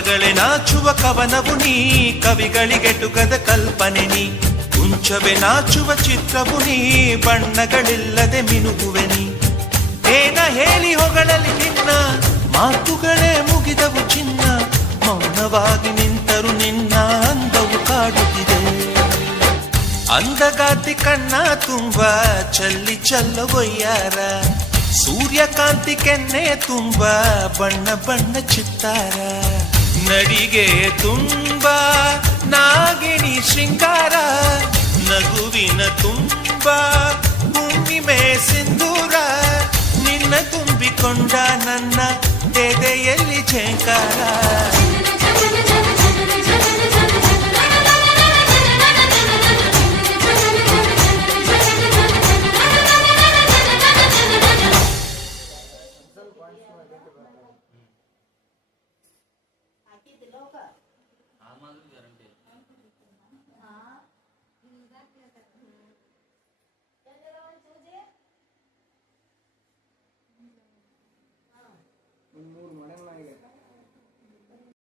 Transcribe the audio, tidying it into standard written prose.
ಪದಗಳೇ ನಾಚುವ ಕವನವು ನೀ, ಕವಿಗಳಿಗೆಟುಕದ ಕಲ್ಪನೆ ನೀ. ಕುಂಚವೇ ನಾಚುವ ಚಿತ್ರವು ನೀ, ಬಣ್ಣಗಳಿಲ್ಲದೆ ಮಿನುಗುವೆ ನೀ. ಏನ ಹೇಳಿ ಹೊಗಳಲಿ ನಿನ್ನ, ಮಾತುಗಳೇ ಮುಗಿದವು ಚಿನ್ನ. ಮೌನವಾಗಿ ನಿಂತರು ನಿನ್ನ ಅಂದವು ಕಾಡುತ್ತಿದೆ. ಅಂದಗಾತಿ ಕಣ್ಣ ತುಂಬ ಚಲ್ಲಿ ಚಲ್ಲವೊಯ್ಯಾರ, ಸೂರ್ಯಕಾಂತಿ ಕೆನ್ನೆ ತುಂಬ ಬಣ್ಣ ಬಣ್ಣ ಚಿತ್ತಾರ. ನಡಿಗೆ ತುಂಬ ನಾಗಿಣಿ ಶೃಂಗಾರ, ನಗುವಿನ ತುಂಬ ಹುಣ್ಣಿಮೆ ಸಿಂಧೂರ. ನಿನ್ನ ತುಂಬಿಕೊಂಡ ನನ್ನ ಎದೆಯಲ್ಲಿ ಝೇಂಕಾರ. ಮೂರು ಮನೆ